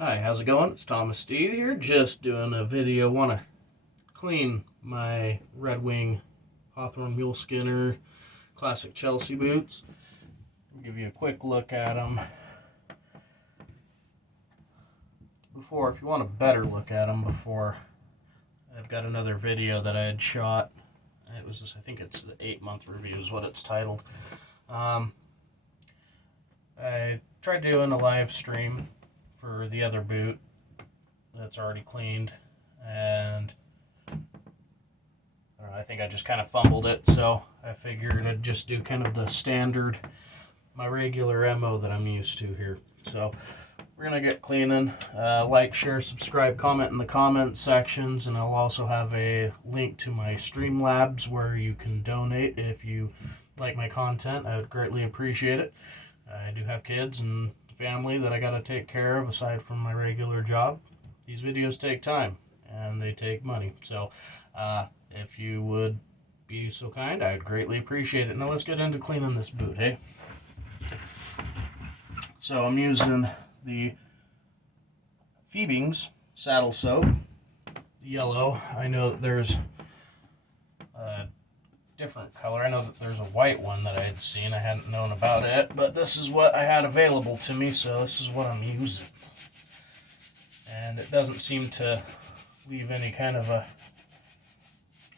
Hi, how's it going? It's Thomas Steed here, just doing a video. Want to clean my Redwing Hawthorne muleskinner classic Chelsea boots. I'll give you a quick look at them. If you want a better look at them before, I've got another video that I had shot. It was I think it's the 8-month review is what it's titled. I tried doing a live stream for the other boot that's already cleaned, and I think I just kind of fumbled it, so I figured I'd just do kind of the standard, my regular MO that I'm used to here. So we're gonna get cleaning. Like, share, subscribe, comment in the comment sections, and I'll also have a link to my Streamlabs where you can donate if you like my content. I would greatly appreciate it. I do have kids and family that I gotta take care of aside from my regular job. These videos take time and they take money, so if you would be so kind, I'd greatly appreciate it. Now let's get into cleaning this boot, hey? So I'm using the Phoebing's saddle soap, yellow. I know that there's a different color. I know that there's a white one that I had seen. I hadn't known about it, but this is what I had available to me, so this is what I'm using. And it doesn't seem to leave any kind of a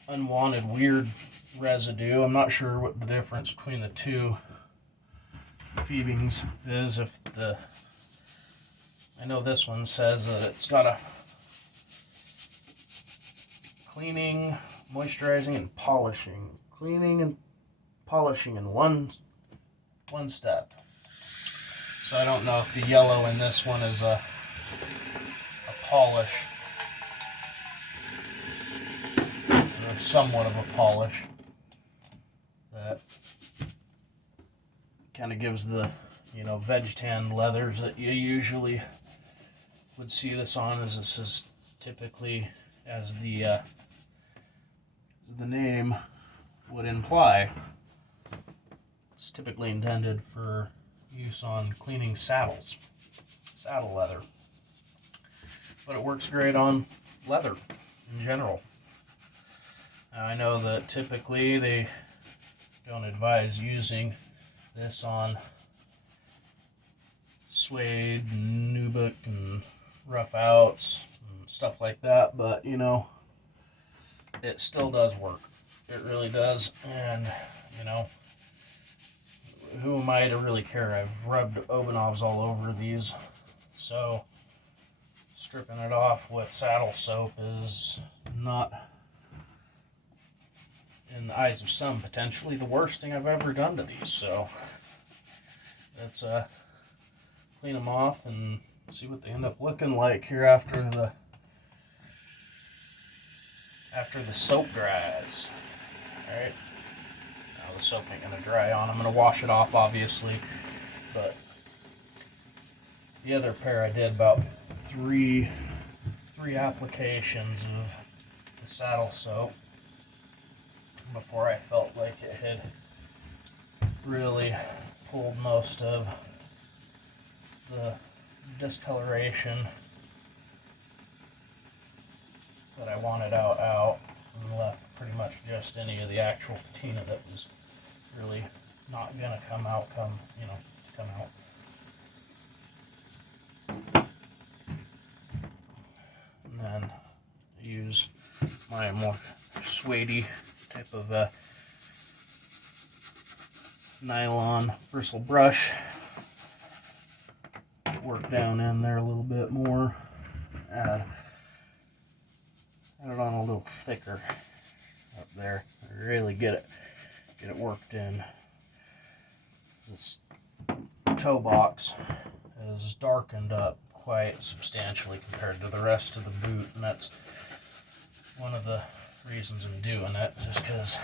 unwanted weird residue. I'm not sure what the difference between the two Phoebing's is. I know this one says that it's got a cleaning, moisturizing, and polishing. Cleaning and polishing in one step. So I don't know if the yellow in this one is a polish, or somewhat of a polish, that kind of gives the, veg tan leathers that you usually would see this on, as this is typically, as the name would imply, it's typically intended for use on cleaning saddle leather. But it works great on leather in general. I know that typically they don't advise using this on suede and nubuck and rough outs and stuff like that, but it still does work. It really does. And who am I to really care? I've rubbed Obenovs all over these, so stripping it off with saddle soap is not, in the eyes of some, potentially the worst thing I've ever done to these. So let's clean them off and see what they end up looking like here after the soap dries. All right, now the soap ain't gonna dry on. I'm gonna wash it off, obviously, but the other pair I did about three applications of the saddle soap before I felt like it had really pulled most of the discoloration that I wanted out, and left pretty much just any of the actual patina that was really not gonna come out. And then use my more suede type of nylon bristle brush. Work down in there a little bit more. Add it on a little thicker up there. Really get it worked in. This toe box is darkened up quite substantially compared to the rest of the boot, and that's one of the reasons I'm doing it, just because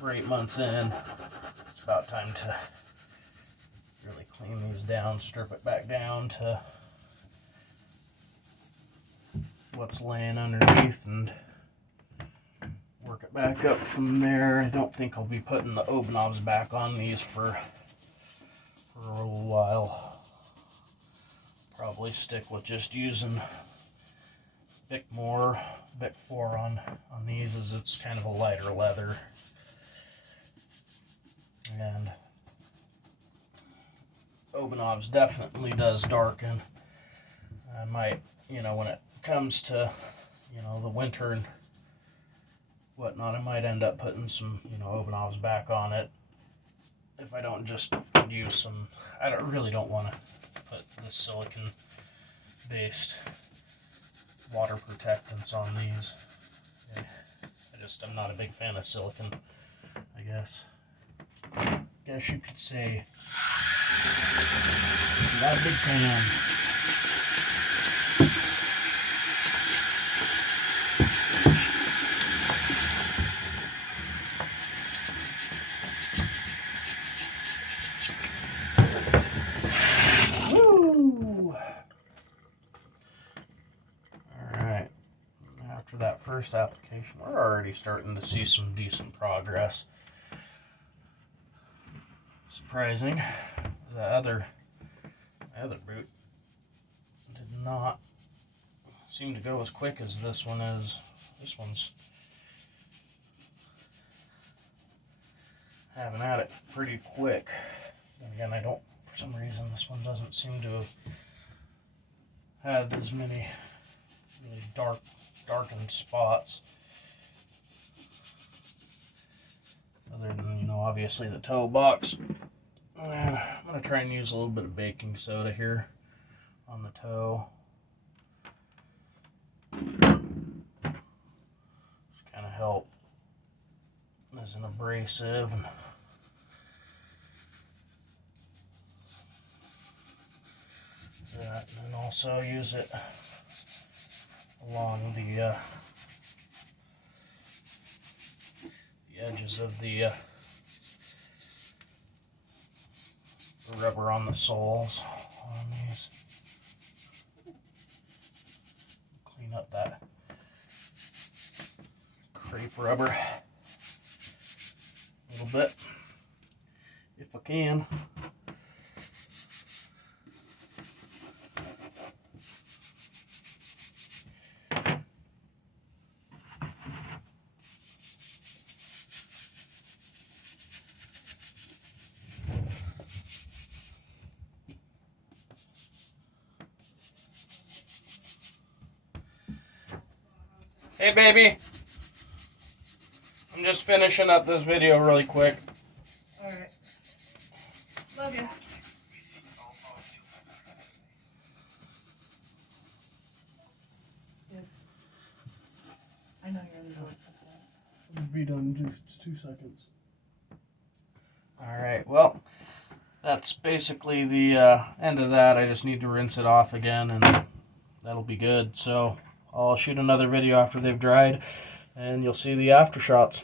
we're 8 months in. It's about time to really clean these down, strip it back down to what's laying underneath, and work it back up from there. I don't think I'll be putting the Obenovs back on these for a little while. probably stick with just using Bic 4 on these, as it's kind of a lighter leather. And Obanov's definitely does darken. I might, when it comes to, the winter and whatnot, I might end up putting some, Obanov's back on it. If I don't just use some, really don't want to put the silicon-based water protectants on these. I'm not a big fan of silicon, I guess. Guess you could say. Not a big fan. Woo! Alright. After that first application, we're already starting to see some decent progress. Surprising. The other boot did not seem to go as quick as this one is. This one's having at it pretty quick. And again, for some reason, this one doesn't seem to have had as many really darkened spots. Other than, obviously the toe box. I'm going to try and use a little bit of baking soda here on the toe. Just kind of help as an abrasive. And then also use it along the edges of the rubber on the soles on these. Clean up that crepe rubber a little bit, if I can. Hey baby, I'm just finishing up this video really quick. Alright. Love you. Yeah. I know you're in the door. It'll be done in just 2 seconds. Alright, well, that's basically the end of that. I just need to rinse it off again and that'll be good. So I'll shoot another video after they've dried and you'll see the after shots.